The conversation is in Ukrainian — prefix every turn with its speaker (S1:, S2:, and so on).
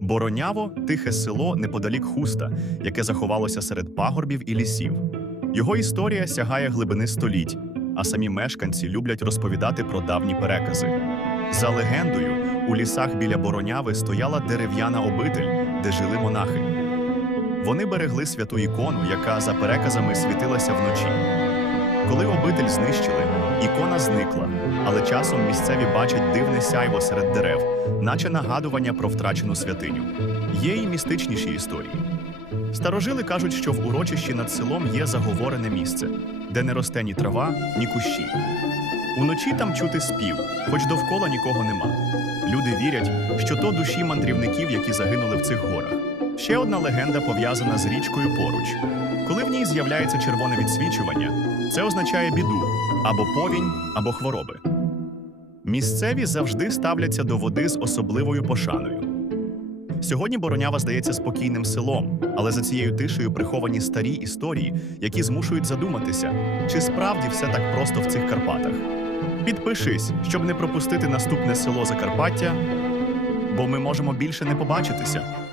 S1: Бороняво тихе село неподалік хуста, яке заховалося серед пагорбів і лісів. Його історія сягає глибини століть, а самі мешканці люблять розповідати про давні перекази. За легендою, у лісах біля Бороняви стояла дерев'яна обитель, де жили монахи. Вони берегли святу ікону, яка за переказами світилася вночі. Коли обитель знищили, ікона зникла, але часом місцеві бачать дивне сяйво серед дерев, наче нагадування про втрачену святиню. Є й містичніші історії. Старожили кажуть, що в урочищі над селом є заговорене місце, де не росте ні трава, ні кущі. Уночі там чути спів, хоч довкола нікого нема. Люди вірять, що то душі мандрівників, які загинули в цих горах. Ще одна легенда пов'язана з річкою поруч. Коли в ній з'являється червоне відсвічування, це означає біду або повінь, або хвороби. Місцеві завжди ставляться до води з особливою пошаною. Сьогодні Боронява здається спокійним селом, але за цією тишею приховані старі історії, які змушують задуматися, чи справді все так просто в цих Карпатах. Підпишись, щоб не пропустити наступне село Закарпаття, бо ми можемо більше не побачитися.